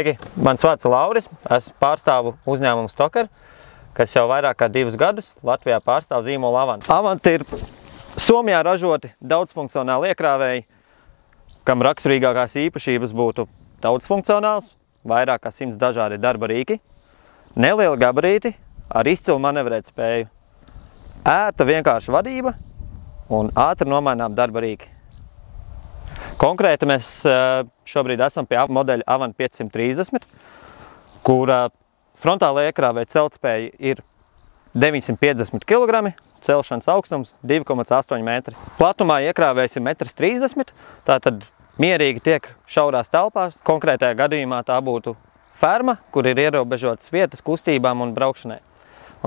Sveiki! Mans vārds ir Lauris. Es pārstāvu uzņēmumu Stoker, kas jau vairāk kā 2 gadus Latvijā pārstāv zīmolu Avant. Avant ir Somijā ražoti daudzfunkcionāli iekrāvēji, kam raksturīgākās īpašības būtu daudzfunkcionāls, vairāk kā 100 dažādi darba rīki, nelieli gabarīti ar izcilu manevrēt spēju, ērta vienkārša vadība un ātri nomainām darba rīki. Konkrēti mēs šobrīd esam pie modeļa Avant 530, kura frontālajā iekrāvē celtspēja ir 950 kg, celšanas augstums 2,8 metri. Platumā iekrāvējs ir 1,30 m, tātad mierīgi tiek šaurās telpās. Konkrētajā gadījumā tā būtu ferma, kur ir ierobežotas vietas kustībām un braukšanai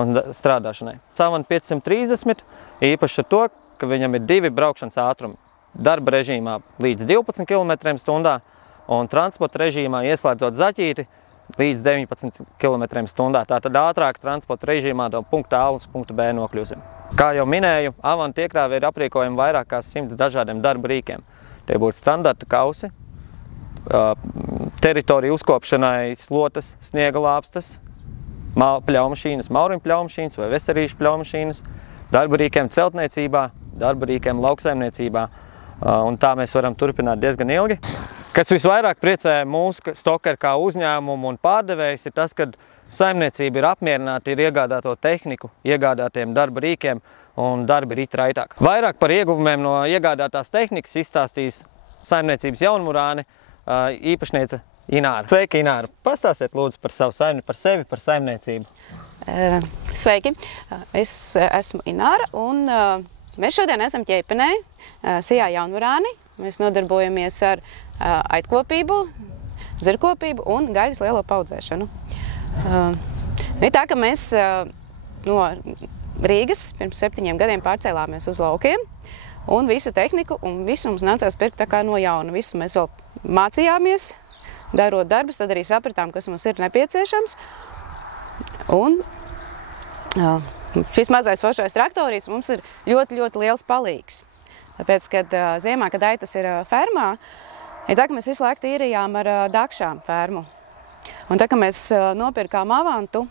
un strādāšanai. Avant 530 īpaši ar to, ka viņam ir 2 braukšanas ātrumi. Darba režīmā līdz 12 km/h un transporta režīmā ieslēdzot zaķīti līdz 19 km/h. Tātad ātrāk transporta režīmā no punkta A uz punktu B nokļūsim. Kā jau minēju, Avant iekrāve ir aprīkojumi vairāk kā 100 dažādiem darba rīkiem. Tie būtu standarta kausi, teritoriju uzkopšanai slotas, sniega lāpstas, pļaumašīnas, mauriņu pļaumašīnas vai veserīšu pļaumašīnas, darba rīkiem celtniecībā, darba rīkiem lauksaimniecībā. Un tā mēs varam turpināt diezgan ilgi. Kas visvairāk priecē mūs Stoker kā uzņēmumu un pārdevējs ir tas, ka saimniecība ir apmierināta ar iegādāto tehniku, iegādātiem darba rīkiem un darbi ir raitāk. Vairāk par ieguvumiem no iegādātās tehnikas izstāstīs saimniecības Jaunmurāni īpašniece Ināra. Sveiki, Ināra! Pastāstiet lūdzu par sevi, par saimniecību. Sveiki! Es esmu Ināra un mēs šodien esam Ķeipenē, Sijā Jaunmurāni. Mēs nodarbojamies ar aitkopību, zirgkopību un gaļas lielo paudzēšanu. Tā, ka mēs no Rīgas pirms 7 gadiem pārcēlāmies uz laukiem un visu tehniku un visu mums nācās pirkt tā kā no jauna. Visu mēs vēl mācījāmies, darot darbus, tad arī sapratām, kas mums ir nepieciešams. Un šis mazais foršais traktorīs mums ir ļoti, ļoti liels palīgs. Tāpēc, kad ziemā, kad aitas ir fermā, ir tā, ka mēs visu laiku tīrījām ar dakšām fermu. Un tā, ka mēs nopirkām Avantu,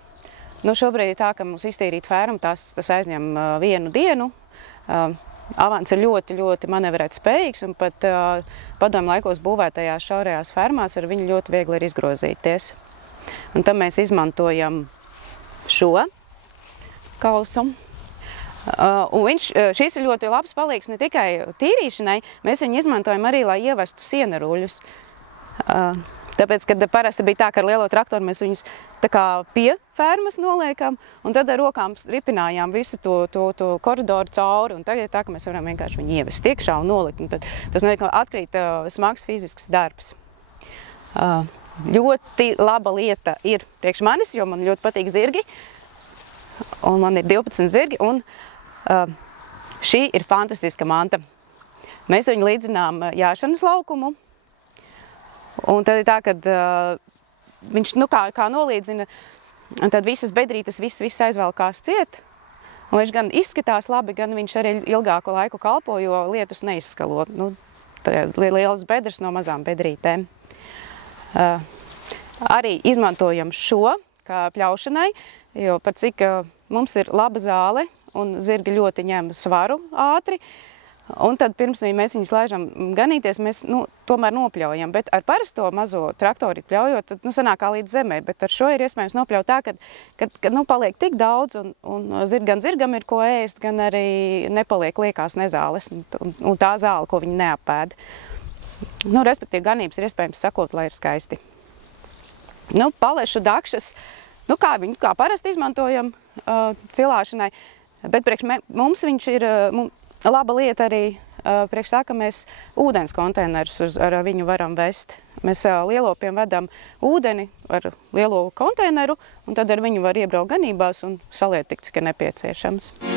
šobrīd ir tā, ka mums iztīrīt fermu, tas aizņem 1 dienu. Avants ir ļoti, ļoti manevrēt spējīgs un pat padomju laikos būvētajās šaurajās fermās ar viņu ļoti viegli ir izgrozīties. Un tad mēs izmantojam šo kausu. Un šis ir ļoti labs palīgs ne tikai tīrīšanai, mēs viņu izmantojam arī, lai ievestu sienaruļus. Tāpēc, kad parasti bija tā, ka ar lielo traktoru mēs viņus tā kā pie fermas noliekam, un tad ar rokām ripinājām visu to koridoru cauri, un tagad ir tā, ka mēs varam vienkārši viņu ievest iekšā un nolikt, un tad tas atkrīt smags fizisks darbs. Ļoti laba lieta ir priekš manis, jo man ļoti patīk zirgi, un man ir 12 zirgi, un šī ir fantastiska manta. Mēs viņu līdzinām jāšanas laukumu, un tad ir tā, kad viņš kā nolīdzina, un tad visas bedrītes, viss aizvelkās ciet, un viņš gan izskatās labi, gan viņš arī ilgāku laiku kalpo, jo lietus neizskalo. Lielas bedres no mazām bedrītēm. Arī izmantojam šo kā pļaušanai, jo par cik mums ir laba zāle un zirgi ļoti ņem svaru ātri, un tad pirms mēs viņus laižam ganīties, mēs tomēr nopļaujam, bet ar parasto mazo traktori pļaujot, tad sanāk kā līdz zemē, bet ar šo ir iespējams nopļaut tā, ka paliek tik daudz un gan zirgam ir ko ēst, gan arī nepaliek liekās nezāles un tā zāle, ko viņi neapēd. Respektīvi ganības ir iespējams sakot, lai ir skaisti. Palešu dakšas, kā parasti izmantojam cilāšanai, bet priekš mums viņš ir laba lieta arī priekš tā, ka mēs ūdens konteinerus ar viņu varam vest. Mēs lielopiem vedam ūdeni ar lielo konteineru, un tad ar viņu var iebraukt ganībās un saliet tik, cik ir nepieciešams.